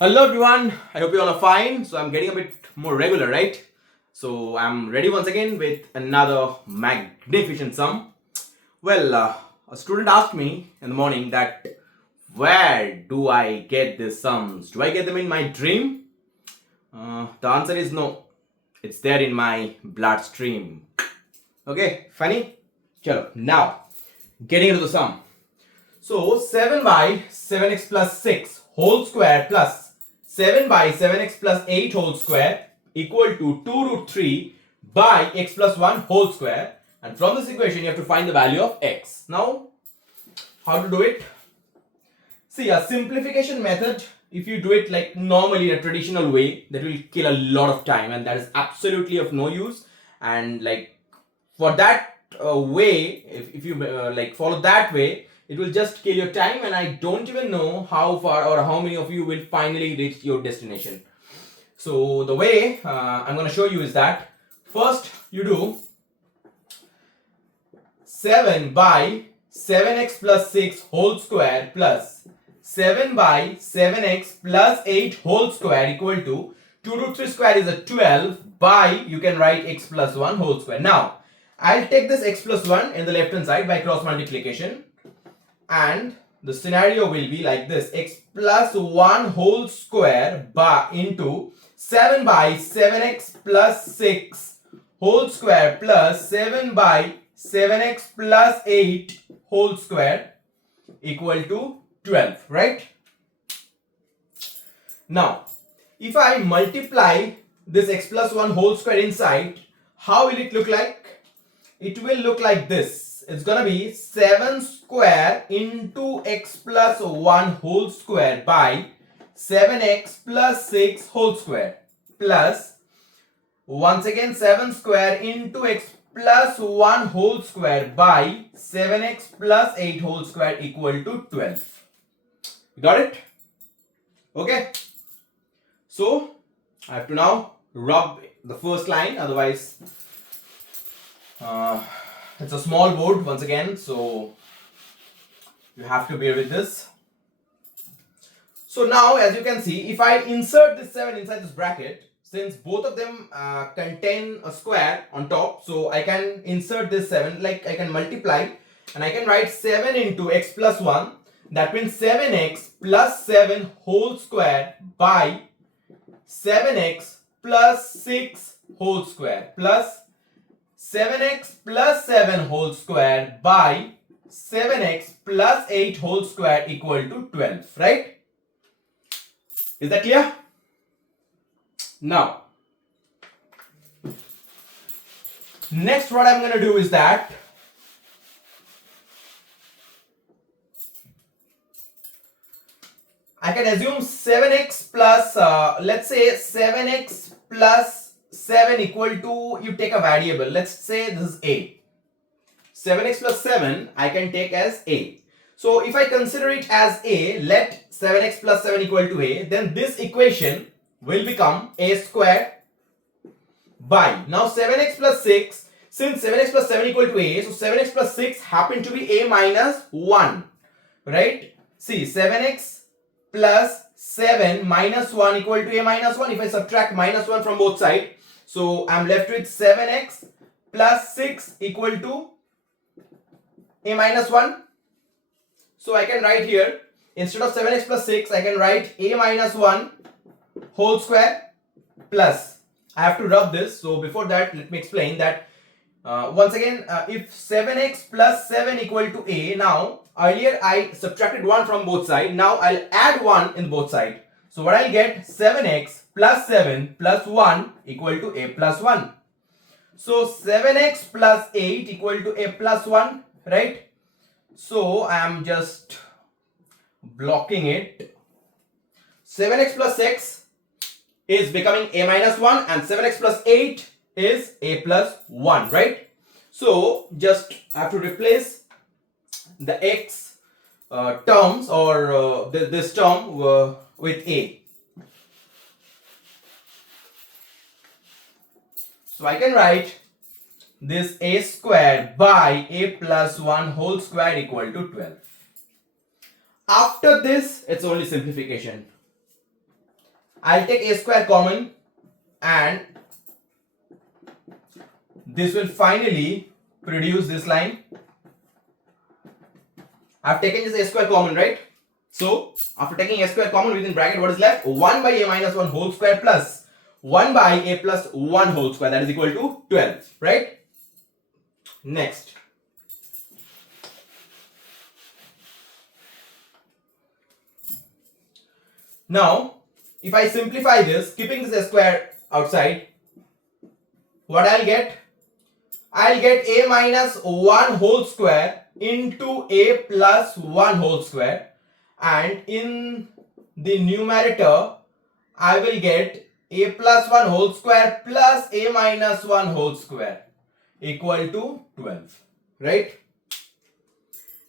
Hello everyone, I hope you all are fine. So I'm getting a bit more regular, right? So I'm ready once again with another magnificent sum. A student asked me in the morning that where do I get these sums? Do I get them in my dream? The answer is no. It's there in my bloodstream. Okay, funny? Chalo, now getting into the sum. So 7 by 7x plus 6 whole square plus 7 by 7x plus 8 whole square equal to 2 root 3 by x plus 1 whole square. And from this equation, you have to find the value of x. Now, how to do it? See, a simplification method, if you do it like normally in a traditional way, that will kill a lot of time and that is absolutely of no use. And like for that way, if you like follow that way, it will just kill your time, and I don't even know how far or how many of you will finally reach your destination. So the way I'm going to show you is that first you do 7 by 7x plus 6 whole square plus 7 by 7x plus 8 whole square equal to 2 root 3 square is a 12 by, you can write x plus 1 whole square. Now I'll take this x plus 1 in the left hand side by cross multiplication, and the scenario will be like this: x plus 1 whole square by into 7 by 7x plus 6 whole square plus 7 by 7x plus 8 whole square equal to 12, right? Now, if I multiply this x plus 1 whole square inside, how will it look like? It will look like this. It's gonna be 7 square into x plus 1 whole square by 7x plus 6 whole square plus, once again, 7 square into x plus 1 whole square by 7x plus 8 whole square equal to 12. You got it? Okay. So I have to now rub the first line, otherwise it's a small board once again, so you have to bear with this. So now, as you can see, if I insert this 7 inside this bracket, since both of them contain a square on top, so I can insert this 7, like I can multiply, and I can write 7 into x plus 1. That means 7x plus 7 whole square by 7x plus 6 whole square plus 7x plus 7 whole square by 7x plus 8 whole square equal to 12, right? Is that clear? Now, next what I'm going to do is that I can assume 7x plus, let's say 7x plus 7 equal to, you take a variable, let's say this is a. 7x plus 7 I can take as a. So if I consider it as a, let 7x plus 7 equal to a, then this equation will become a square by, now 7x plus 6, since 7x plus 7 equal to a, so 7x plus 6 happen to be a minus 1, right? See, 7x plus 7 minus 1 equal to a minus 1. If I subtract minus 1 from both sides, so I'm left with 7x plus 6 equal to a minus 1. So I can write here, instead of 7x plus 6, I can write a minus 1 whole square plus, I have to rub this. So before that, let me explain that once again, if 7x plus 7 equal to a, now earlier I subtracted 1 from both sides, now I'll add 1 in both sides. So what I'll get, 7x plus 7 plus 1 equal to a plus 1. So 7x plus 8 equal to a plus 1, right? So I am just blocking it. 7x plus 6 is becoming a minus 1 and 7x plus 8 is a plus 1, right? So just have to replace the x terms or this term with a. So I can write this a square by a plus 1 whole square equal to 12. After this, it's only simplification. I'll take a square common, and this will finally produce this line. I've taken this a square common, right? So after taking a square common within bracket, what is left? 1 by a minus 1 whole square plus 1 by a plus 1 whole square, that is equal to 12, right? Next. Now, if I simplify this, keeping this a square outside, what I'll get? I'll get a minus 1 whole square into a plus 1 whole square, and in the numerator I will get a plus 1 whole square plus a minus 1 whole square equal to 12, right?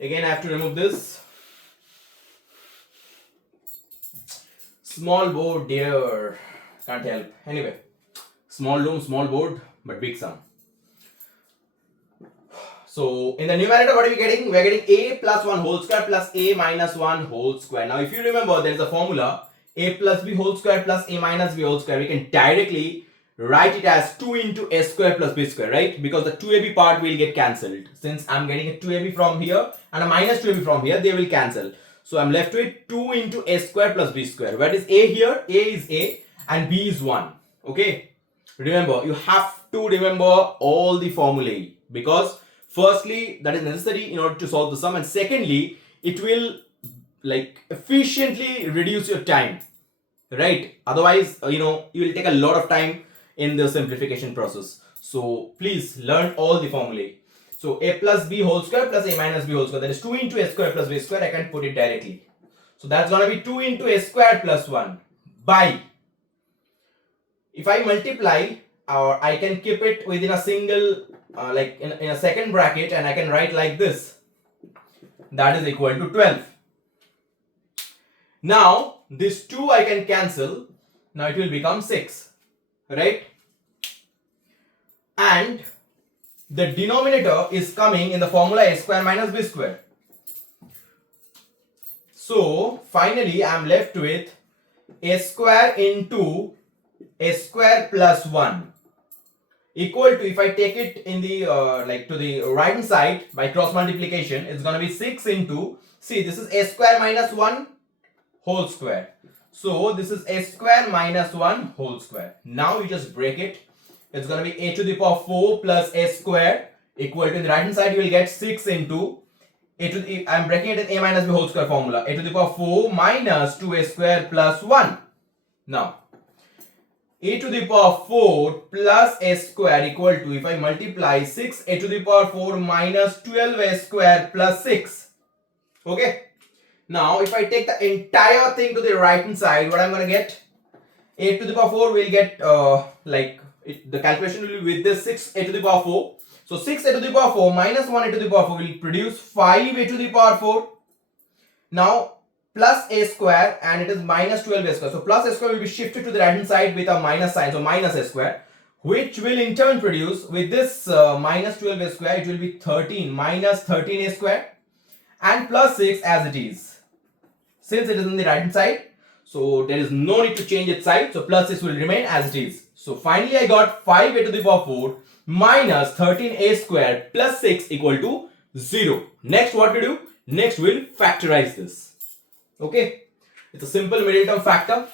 Again I have to remove this. Small board dear, can't help. Anyway, small room, small board, but big sum. So in the numerator, what are we getting? We are getting a plus 1 whole square plus a minus 1 whole square. Now if you remember, there is a formula, a plus b whole square plus a minus b whole square. We can directly write it as 2 into a square plus b square, right? Because the 2ab part will get cancelled. Since I'm getting a 2ab from here and a minus 2ab from here, they will cancel. So I'm left with 2 into a square plus b square. What is a here? A is a and b is 1. Okay. Remember, you have to remember all the formulae, because firstly, that is necessary in order to solve the sum, and secondly, it will like efficiently reduce your time, right? Otherwise, you will take a lot of time in the simplification process. So please learn all the formulae. So a plus b whole square plus a minus b whole square, that is 2 into a square plus b square. I can put it directly. So that's gonna be 2 into a square plus 1 by, if I multiply, or I can keep it within a single like in a second bracket, and I can write like this, that is equal to 12. Now this 2 I can cancel. Now it will become 6, right? And the denominator is coming in the formula a square minus b square. So finally I am left with a square into a square plus 1 equal to, if I take it in the to the right hand side by cross multiplication, it's going to be 6 into, see, this is a square minus 1 whole square. So this is a square minus 1 whole square. Now you just break it. It's going to be a to the power 4 plus a square equal to, in the right hand side you will get 6 into a to the, I'm breaking it in a minus b whole square formula, a to the power 4 minus 2a square plus 1. Now a to the power 4 plus a square equal to, if I multiply 6 a to the power 4 minus 12a square plus 6. Okay. Now if I take the entire thing to the right hand side, what I'm going to get? A to the power 4 will get the calculation will be with this 6 a to the power 4. So 6 a to the power 4 minus 1 a to the power 4 will produce 5 a to the power 4. Now plus a square, and it is minus 12 a square. So plus a square will be shifted to the right hand side with a minus sign. So minus a square, which will in turn produce, with this minus 12 a square, it will be 13 minus 13 a square, and plus 6 as it is. Since it is on the right hand side, so there is no need to change its sign. So plus 6 will remain as it is. So finally I got 5 a to the power 4 minus 13 a square plus 6 equal to 0. Next what we do? Next we'll factorize this. Okay, it's a simple middle term factor.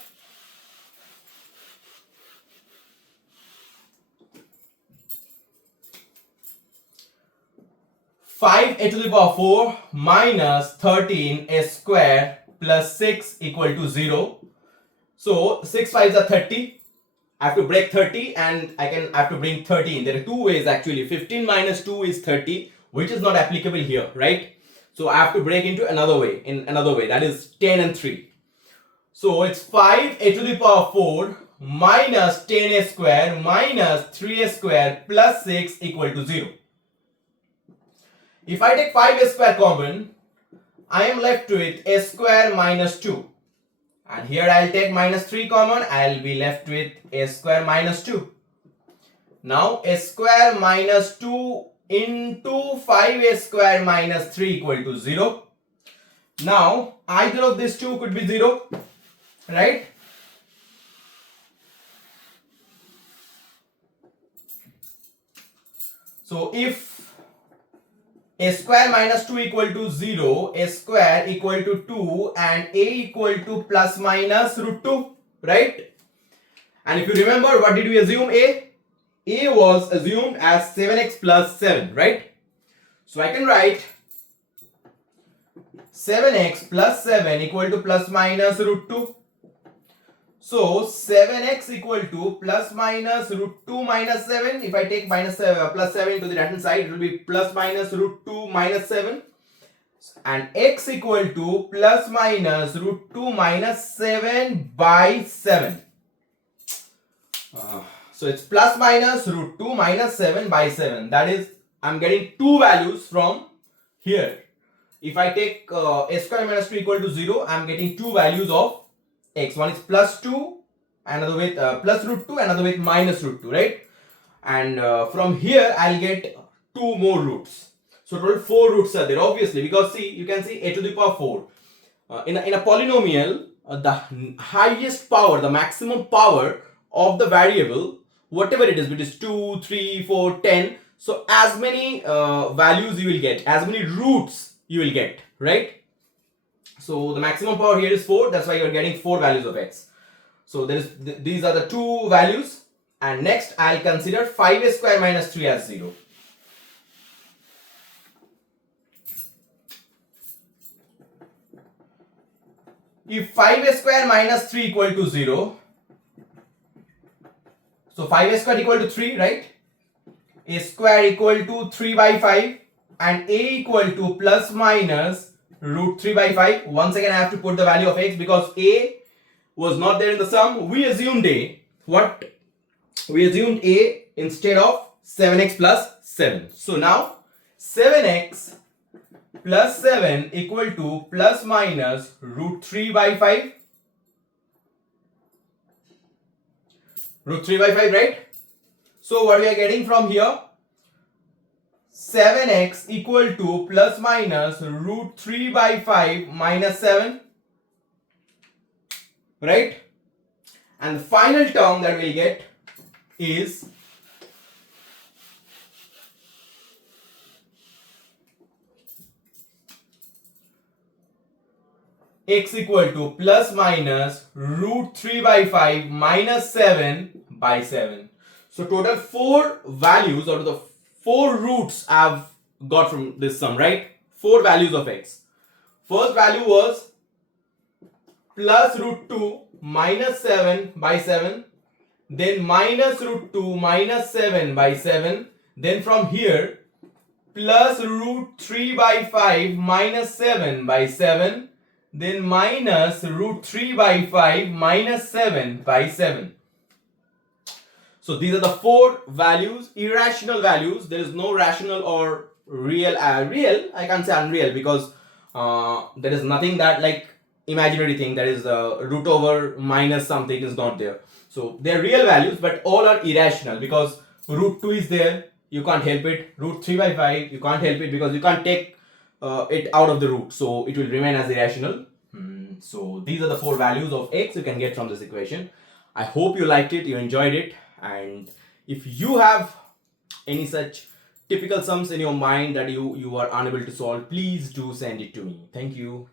Five a to the power 4 minus 13 a square plus 6 equal to 0. So 6 5s are 30. I have to break 30 and I have to bring 13. There are two ways actually. 15 minus 2 is 30, which is not applicable here, right? So I have to break into another way, that is 10 and 3. So it's 5 a to the power 4 minus 10 a square minus 3 a square plus 6 equal to 0. If I take 5 a square common, I am left with a square minus 2. And here I'll take minus 3 common, I'll be left with a square minus 2. Now a square minus 2 into 5a square minus 3 equal to 0. Now either of these two could be 0, right? So if a square minus 2 equal to 0, a square equal to 2 and a equal to plus minus root 2, right? And if you remember, what did we assume a? A was assumed as 7x plus 7, right? So I can write 7x plus 7 equal to plus minus root 2. So 7x equal to plus minus root 2 minus 7. If I take plus 7 to the right hand side, it will be plus minus root 2 minus 7. And x equal to plus minus root 2 minus 7 by 7. So it's plus minus root 2 minus 7 by 7. That is, I'm getting two values from here. If I take a square minus 2 equal to 0, I'm getting two values of x. One is plus 2, another with plus root 2, another with minus root 2, right? And from here, I'll get two more roots. So total 4 roots are there, obviously, because see, you can see a to the power 4. In a polynomial, the highest power, the maximum power of the variable, whatever it is, which is 2, 3, 4, 10. So as many values you will get, as many roots you will get, right? So the maximum power here is 4. That's why you are getting 4 values of x. So there is these are the two values. And next I'll consider 5a square minus 3 as 0. If 5a square minus 3 equal to 0, so 5a square equal to 3, right? A square equal to 3 by 5 and a equal to plus minus root 3 by 5. Once again I have to put the value of x because a was not there in the sum. We assumed a. What? We assumed a instead of 7x plus 7. So now 7x plus 7 equal to plus minus root 3 by 5. Root 3 by 5, right? So what we are getting from here? 7x equal to plus minus root 3 by 5 minus 7. Right? And the final term that we'll get is x equal to plus minus root 3 by 5 minus 7 by 7. So total 4 values out of the 4 roots I've got from this sum, right? 4 values of x. First value was plus root 2 minus 7 by 7. Then minus root 2 minus 7 by 7. Then from here plus root 3 by 5 minus 7 by 7. Then minus root 3 by 5 minus 7 by 7. So these are the 4 values, irrational values. There is no rational or real. Real, I can't say unreal because there is nothing that like imaginary thing that is root over minus something is not there. So they are real values, but all are irrational because root 2 is there. You can't help it. Root 3 by 5, you can't help it because you can't take it out of the root. So it will remain as irrational. So these are the 4 values of x you can get from this equation. I hope you liked it, you enjoyed it. And if you have any such typical sums in your mind that you are unable to solve, please do send it to me. Thank you.